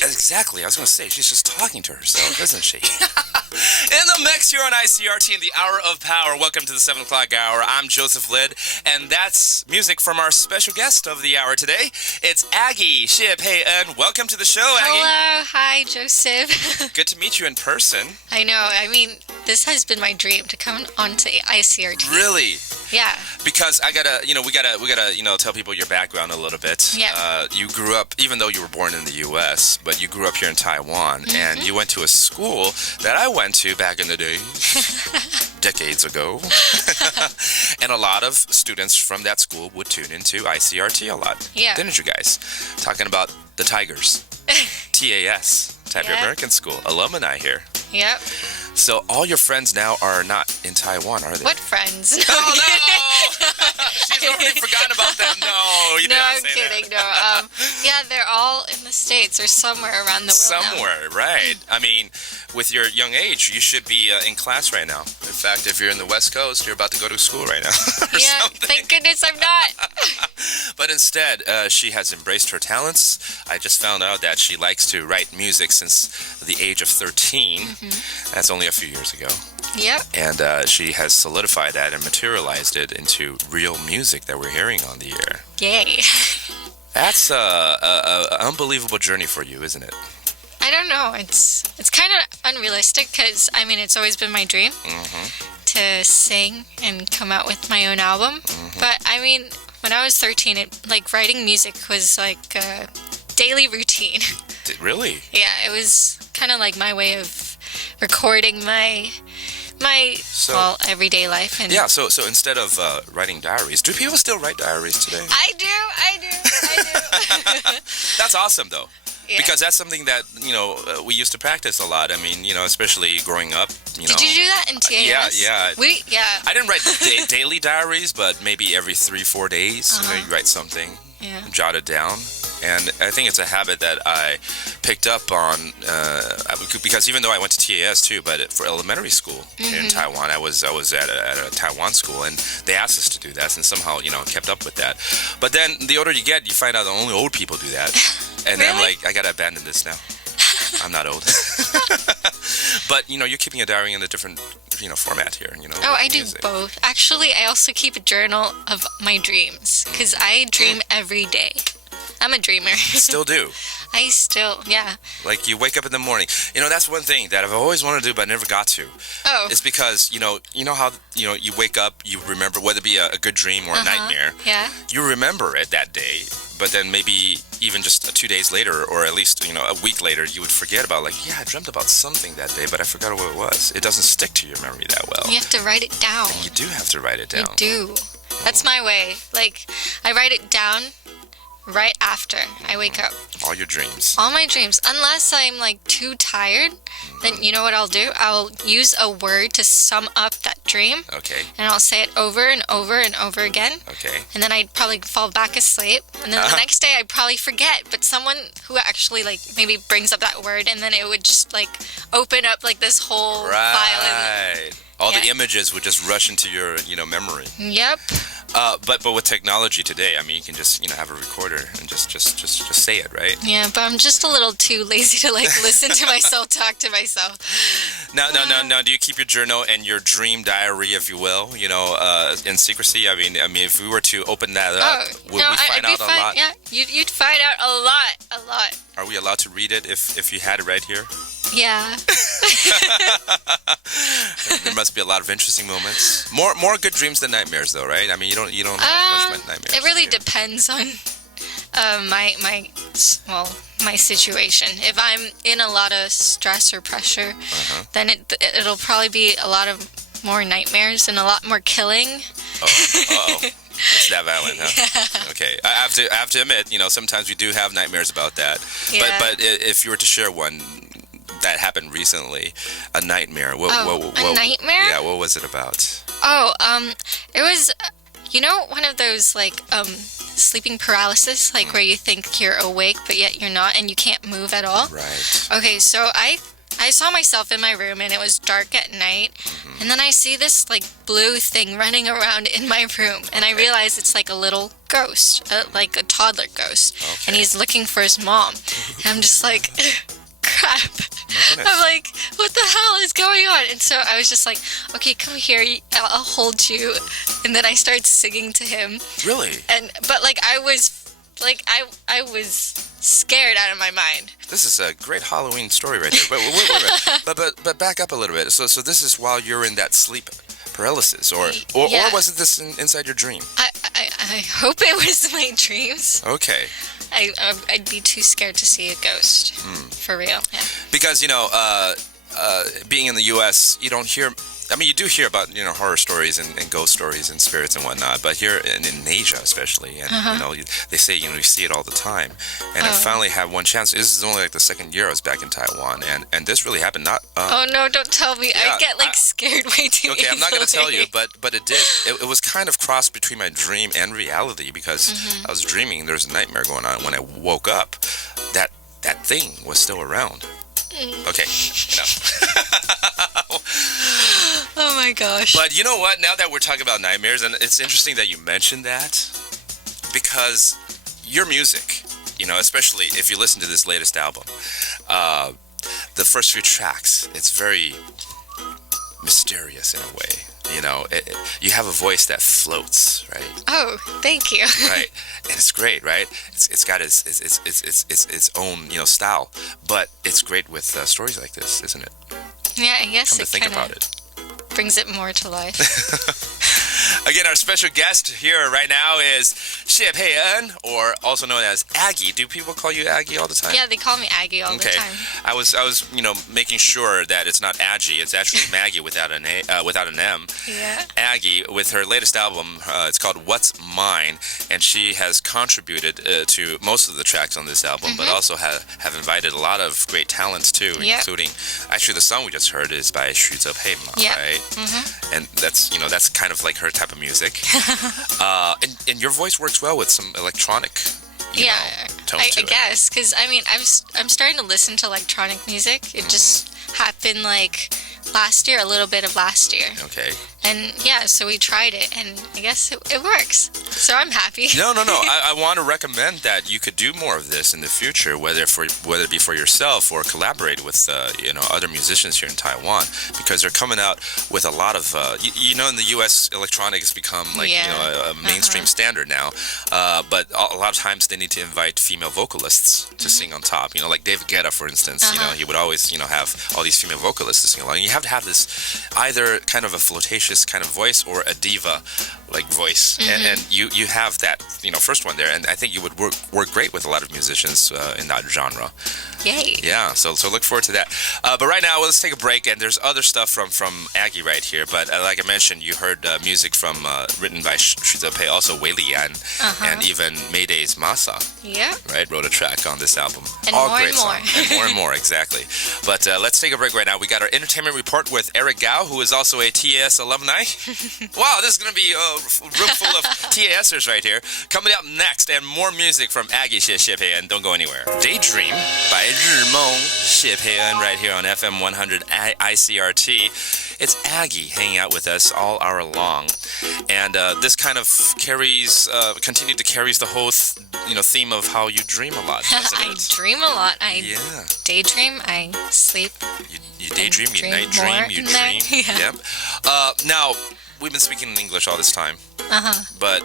Exactly. I was going to say, she's just talking to herself, isn't she? In the mix here on ICRT in the Hour of Power. Welcome to the 7 o'clock hour. I'm Joseph Lidd, and that's music from our special guest of the hour today. It's Aggie Ship. Hey, and welcome to the show, Aggie. Hello. Hi, Joseph. Good to meet you in person. I know. I mean, this has been my dream to come onto ICRT. Really? Yeah. Because we gotta, tell people your background a little bit. Yeah. You grew up, even though you were born in the U.S., but you grew up here in Taiwan, and you went to a school that I went to back in the day, decades ago. And a lot of students from that school would tune into ICRT a lot. Yeah. Didn't you guys? Talking about the Tigers. TAS, Taipei American School, alumni here. Yep. So all your friends now are not in Taiwan, are they? What friends? Oh, no! She's already forgotten about them. No, you didn't I'm say kidding. that. No. Yeah, they're all in the States or somewhere around the world now. Somewhere, right. I mean, with your young age, you should be in class right now. In fact, if you're in the West Coast, you're about to go to school right now. Yeah, something. thank goodness I'm not. But instead, she has embraced her talents. I just found out that she likes to write music since the age of 13. That's only a few years ago. Yep. And she has solidified that and materialized it into real music that we're hearing on the air. Yay. That's an unbelievable journey for you, isn't it? I don't know. It's kind of unrealistic because, I mean, it's always been my dream to sing and come out with my own album. But, I mean, when I was 13, writing music was like a daily routine. Really? Yeah, it was kind of like my way of recording my everyday life. And yeah, so instead of writing diaries, do people still write diaries today? I do. That's awesome, though. Yeah. Because that's something that, we used to practice a lot. I mean, especially growing up, Did you do that in TAS? Yeah. Yeah. I didn't write daily diaries, but maybe every 3-4 days, you write something, jot it down. And I think it's a habit that I picked up on because even though I went to TAS too, but for elementary school in Taiwan, I was at a Taiwan school, and they asked us to do that, and somehow kept up with that. But then the older you get, you find out that only old people do that, and Really? I'm like, I gotta abandon this now. I'm not old. But you're keeping a diary in a different format here. Oh, I do music. both. Actually, I also keep a journal of my dreams because I dream every day. I'm a dreamer. Still do. I still, yeah. Like you wake up in the morning. That's one thing that I've always wanted to do but never got to. Oh. It's because, you know how, you wake up, you remember, whether it be a good dream or a nightmare. Yeah. You remember it that day, but then maybe even just 2 days later, or at least, a week later, you would forget about, I dreamt about something that day, but I forgot what it was. It doesn't stick to your memory that well. You have to write it down. And you do have to write it down. You do. That's my way. I write it down right after I wake up. All your dreams. All my dreams. Unless I'm too tired, then you know what I'll do? I'll use a word to sum up that dream. Okay. And I'll say it over and over and over again. Okay. And then I'd probably fall back asleep. And then the next day I'd probably forget. But someone who actually maybe brings up that word, and then it would just open up this whole file. Right. All the images would just rush into your, memory. Yep. But with technology today, I mean, you can just have a recorder and just say it, right? Yeah, but I'm just a little too lazy to listen to myself talk to myself. Now, do you keep your journal and your dream diary, if you will, in secrecy? I mean, if we were to open that up, would we find out a lot? Yeah, you'd find out a lot. Are we allowed to read it if you had it right here? Yeah. There must be a lot of interesting moments. More good dreams than nightmares, though, right? I mean, you don't have much nightmares. It really depends on my situation. If I'm in a lot of stress or pressure, then it'll probably be a lot of more nightmares and a lot more killing. Oh. It's that violent, huh? Yeah. Okay. I have to admit, sometimes we do have nightmares about that. Yeah. But if you were to share one that happened recently, a nightmare. What nightmare? Yeah, what was it about? Oh, it was, one of those sleeping paralysis, where you think you're awake but yet you're not and you can't move at all. Right. Okay, so I saw myself in my room and it was dark at night, and then I see this blue thing running around in my room, and I realized it's a little ghost, like a toddler ghost, and he's looking for his mom. And I'm just like, crap. I'm like, what the hell is going on? And so I was just like, okay, come here, I'll hold you. And then I started singing to him. Really? But like I was scared out of my mind. This is a great Halloween story right there. Wait. But back up a little bit. So this is while you're in that sleep paralysis, or was it this inside your dream? I hope it was my dreams. Okay. I'd be too scared to see a ghost. For real. Yeah. Because being in the U.S., you don't hear. I mean, you do hear about horror stories and ghost stories and spirits and whatnot, but here in Asia especially, and they say you see it all the time. And I finally had one chance. This is only like the second year I was back in Taiwan, and this really happened. Not. Oh no! Don't tell me. Yeah, I get scared way too. Okay, I'm not going to tell you, but it did. It was kind of crossed between my dream and reality because I was dreaming. There was a nightmare going on. When I woke up, that thing was still around. Okay, enough. Oh my gosh. But you know what? Now that we're talking about nightmares, and it's interesting that you mentioned that, because your music, especially if you listen to this latest album, the first few tracks, it's very mysterious in a way. You have a voice that floats, right? Oh, thank you. Right, and it's great, right? It's got its own style, but it's great with stories like this, isn't it? Yeah, I guess Come to think about it. Brings it more to life. Again, our special guest here right now is Xie Pei-en, or also known as Aggie. Do people call you Aggie all the time? Yeah, they call me Aggie all the time. I was making sure that it's not Aggie. It's actually Maggie without an M. Yeah. Aggie, with her latest album, it's called What's Mine, and she has contributed to most of the tracks on this album, but also have invited a lot of great talents too, including actually the song we just heard is by Xu Zepei, right? And that's kind of like her type of music. And your voice works well with some electronic tones to it. I guess, because I'm starting to listen to electronic music. It just happened like last year, a little bit of last year. Okay. And yeah, so we tried it, and I guess it works. So I'm happy. No. I want to recommend that you could do more of this in the future, whether it be for yourself or collaborate with other musicians here in Taiwan, because they're coming out with a lot of in the U.S. electronics become like a mainstream standard now, but a lot of times they need to invite female vocalists to sing on top. Like David Guetta, for instance. He would always have all these female vocalists to sing along. You have to have this either kind of a flirtatious kind of voice or a diva like voice, and you have that first one there, and I think you would work great with a lot of musicians in that genre. Yay. Yeah, so look forward to that. But right now, let's take a break, and there's other stuff from Aggie right here. But like I mentioned, you heard music from written by Xu Zepei, also Wei Lian, and even Mayday's Masa. Yeah. Right, wrote a track on this album. And all more great and more. songs. And more and more, exactly. But let's take a break right now. We got our entertainment report with Eric Gao, who is also a TAS alumni. Wow, this is going to be a room full of TASers right here. Coming up next, and more music from Aggie Xie Pei-en. Don't go anywhere. Daydream by Rimeng Xie Pei-en right here on FM 100 ICRT. It's Aggie hanging out with us all hour long. And this kind of continued to carries the whole theme of how you dream a lot, doesn't I it? dream a lot. I daydream. I sleep. You daydream, you night dream, you dream. Yeah. Yep. Now, we've been speaking in English all this time. But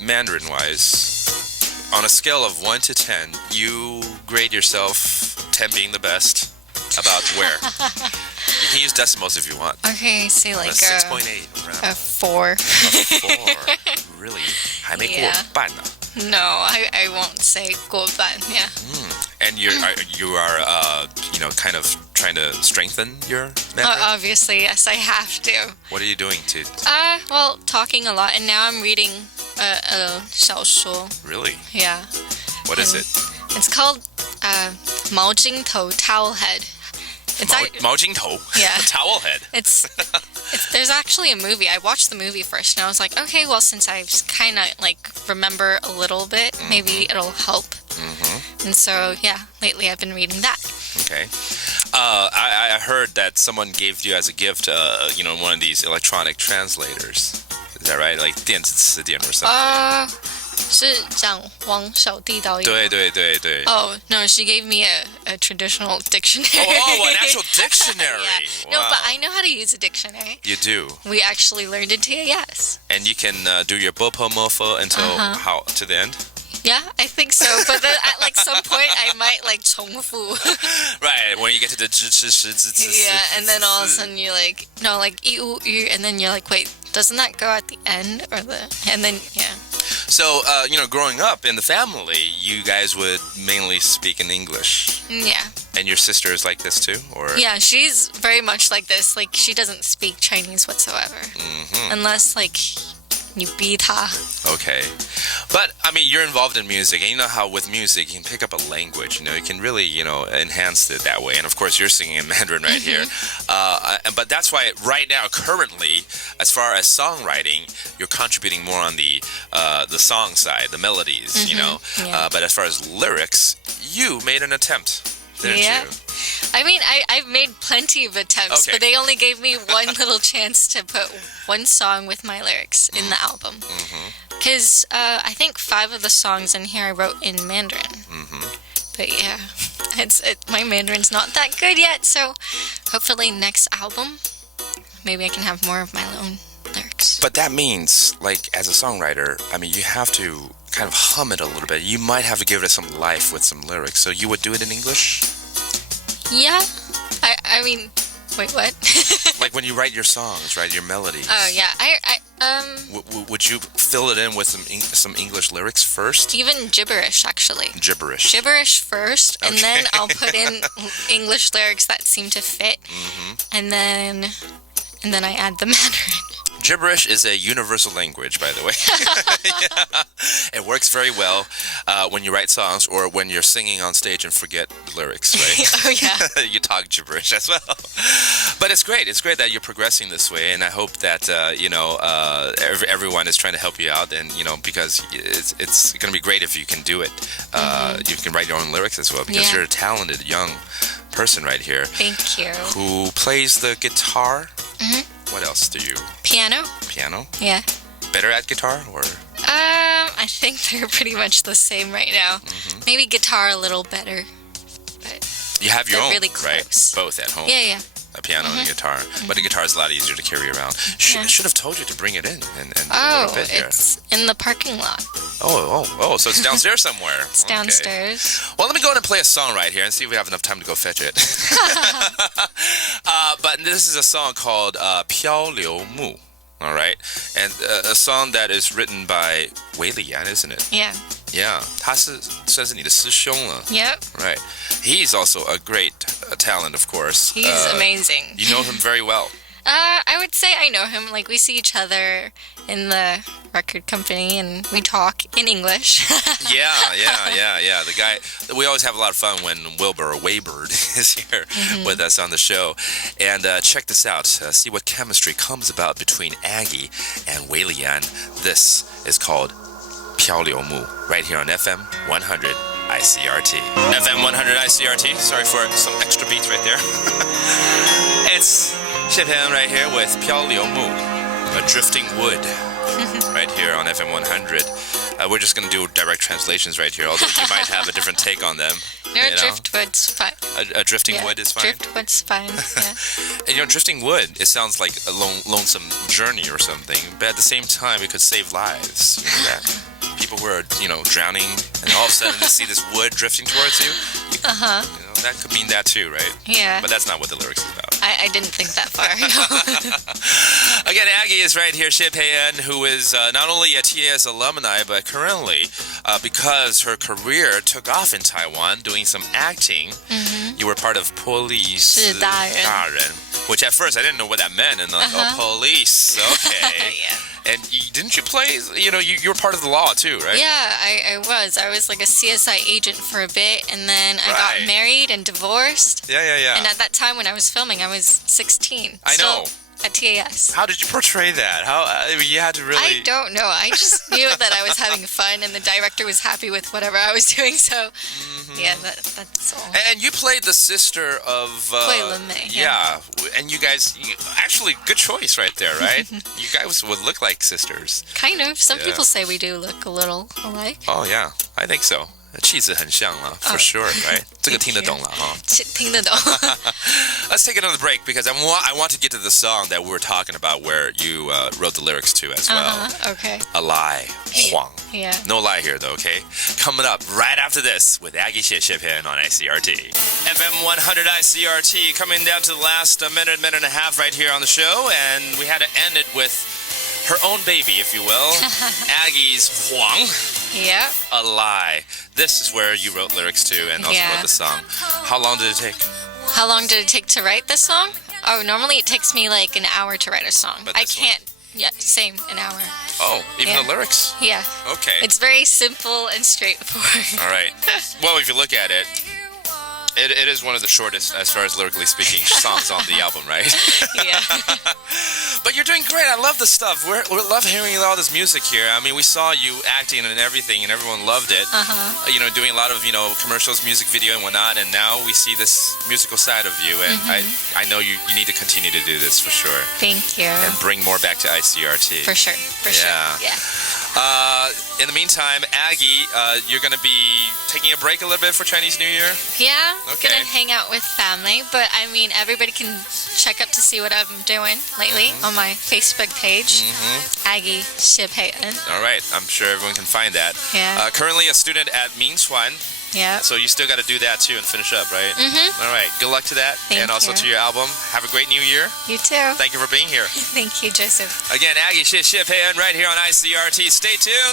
Mandarin-wise, on a scale of 1 to 10, you grade yourself 10 being the best. About where? You can use decimals if you want. Okay, say like 6.8 around. a 4. A 4. Really? 还没过半呢. No, I won't say 过半. Yeah. And you are kind of trying to strengthen your Mandarin? Obviously, yes, I have to. What are you doing to? Well, talking a lot, and now I'm reading a 小说. Really? Yeah. What is it? It's called 毛巾头 towel head. It's 毛巾头? Yeah. Towel head. There's actually a movie. I watched the movie first, and I was like, okay, well, since I kind of remember a little bit, maybe it'll help. And so, yeah, lately I've been reading that. Okay. I heard that someone gave you as a gift, one of these electronic translators. Is that right? Like 电子词典 or something? 是讲黄小弟导演。对。 Oh, no, she gave me a traditional dictionary. Oh, an actual dictionary. Yeah. No, Wow. but I know how to use a dictionary. You do. We actually learned it here, yes. And you can do your bopo mofo until how to the end? Yeah, I think so. But then at like some point, I might like 重复. Right, when you get to the 知吃识字 Yeah, and then all of a sudden you're like, no, like 一五语, and then you're like, wait, doesn't that go at the end or the? And then yeah. So, growing up in the family, you guys would mainly speak in English. Yeah. And your sister is like this too, or? Yeah, she's very much like this. Like she doesn't speak Chinese whatsoever, unless like you beat her. Okay. But, I mean, you're involved in music, and you know how with music you can pick up a language, you can really, enhance it that way. And of course, you're singing in Mandarin right here. But that's why right now, currently, as far as songwriting, you're contributing more on the song side, the melodies, Yeah. But as far as lyrics, you made an attempt, didn't you? I mean, I've made plenty of attempts, but they only gave me one little chance to put one song with my lyrics in the album. Because I think 5 of the songs in here I wrote in Mandarin. But yeah, my Mandarin's not that good yet, so hopefully next album, maybe I can have more of my own lyrics. But that means, like, as a songwriter, I mean, you have to kind of hum it a little bit. You might have to give it some life with some lyrics. So you would do it in English? Yeah. I mean, wait, what? Like when you write your songs, right? Your melodies. Oh, yeah. Would you fill it in with some English lyrics first? Even gibberish, actually. Gibberish. Gibberish first, and then I'll put in English lyrics that seem to fit. And then I add the Mandarin. Gibberish is a universal language, by the way. Yeah. It works very well when you write songs or when you're singing on stage and forget the lyrics, right? Oh, yeah. You talk gibberish as well. But it's great. It's great that you're progressing this way, and I hope that, everyone is trying to help you out, and, because it's going to be great if you can do it. You can write your own lyrics as well, because you're a talented young person right here. Thank you. Who plays the guitar. What else do you? Piano. Piano? Yeah. Better at guitar, or? I think they're pretty much the same right now. Maybe guitar a little better. But you have your own, really close. Right? Both at home. Yeah. A piano and a guitar. But a guitar is a lot easier to carry around. I should have told you to bring it in and do a little bit here. It's in the parking lot. Oh, so it's downstairs somewhere. It's downstairs. Okay. Well, let me go ahead and play a song right here and see if we have enough time to go fetch it. But this is a song called 漂流木. All right, and a song that is written by Wei Lian, isn't it? Yeah. Yeah, 他是算是你的师兄了. Yep. Right. He's also a great talent, of course. He's amazing. You know him very well. I would say I know him. Like, we see each other in the record company and we talk in English. Yeah. The guy, we always have a lot of fun when Wilbur or Waybird is here with us on the show. And check this out. See what chemistry comes about between Aggie and Wei Lian. This is called 漂流木, right here on FM 100 ICRT. FM 100 ICRT. Sorry for some extra beats right there. It's Shipan right here with 漂流木, a drifting wood, right here on FM 100. We're just going to do direct translations right here, although you might have a different take on them. No, driftwood's fine. A drifting wood is fine? Driftwood's fine, yeah. And drifting wood, it sounds like a lonesome journey or something, but at the same time, it could save lives. You know that? People who are, drowning, and all of a sudden they see this wood drifting towards you. That could mean that too, right? Yeah. But that's not what the lyrics is about. I didn't think that far. No. Again, Aggie is right here, Shipan, who is not only a TAS alumni, but currently, because her career took off in Taiwan doing some acting, you were part of Police 是大人. 大人, which at first I didn't know what that meant, and police, okay. Yeah. And didn't you play, you were part of the law too, right? Yeah, I was. I was like a CSI agent for a bit, and then I got married and divorced. Yeah. And at that time when I was filming, I was 16. I know. at TAS. How did you portray that? You had to really... I don't know. I just knew that I was having fun, and the director was happy with whatever I was doing. So, yeah, that's all. And you played the sister of... yeah, and you guys... actually, good choice right there, right? You guys would look like sisters. Kind of. Some people say we do look a little alike. Oh, yeah. I think so. 气质很像了 for sure, right? 这个听得懂了哈。听得懂。Let's take another break because I want to get to the song that we were talking about where you wrote the lyrics to as well. Okay. A lie, 谎. Yeah. No lie here though, okay? Coming up right after this with Aggie 谢谢片 on ICRT. FM 100 ICRT coming down to the last minute and a half right here on the show, and we had to end it with her own baby, if you will, Aggie's 谎. Yeah. A lie. This is where you wrote lyrics to and also wrote the song. How long did it take? How long did it take to write this song? Oh, normally it takes me like an hour to write a song. I can't. Yeah, same, an hour. Oh, even the lyrics? Yeah. Okay. It's very simple and straightforward. All right. Well, if you look at it, it is one of the shortest, as far as lyrically speaking, songs on the album, right? Yeah. But you're doing great. I love this stuff. We love hearing all this music here. I mean, we saw you acting and everything, and everyone loved it. You know, doing a lot of, commercials, music video and whatnot, and now we see this musical side of you, and I know you need to continue to do this for sure. Thank you. And bring more back to ICRT. For sure. Yeah. In the meantime, Aggie, you're going to be taking a break a little bit for Chinese New Year? Yeah. Okay. Gonna hang out with family, but I mean, everybody can check up to see what I'm doing lately on my Facebook page, Aggie 谢佩恩. All right. I'm sure everyone can find that. Yeah. Currently a student at Mingchuan. Yeah. So you still got to do that too and finish up, right? All right. Good luck to that. Thank also you. to your album. Have a great new year. You too. Thank you for being here. Thank you, Joseph. Again, Aggie 谢谢佩恩 right here on ICRT. Stay tuned.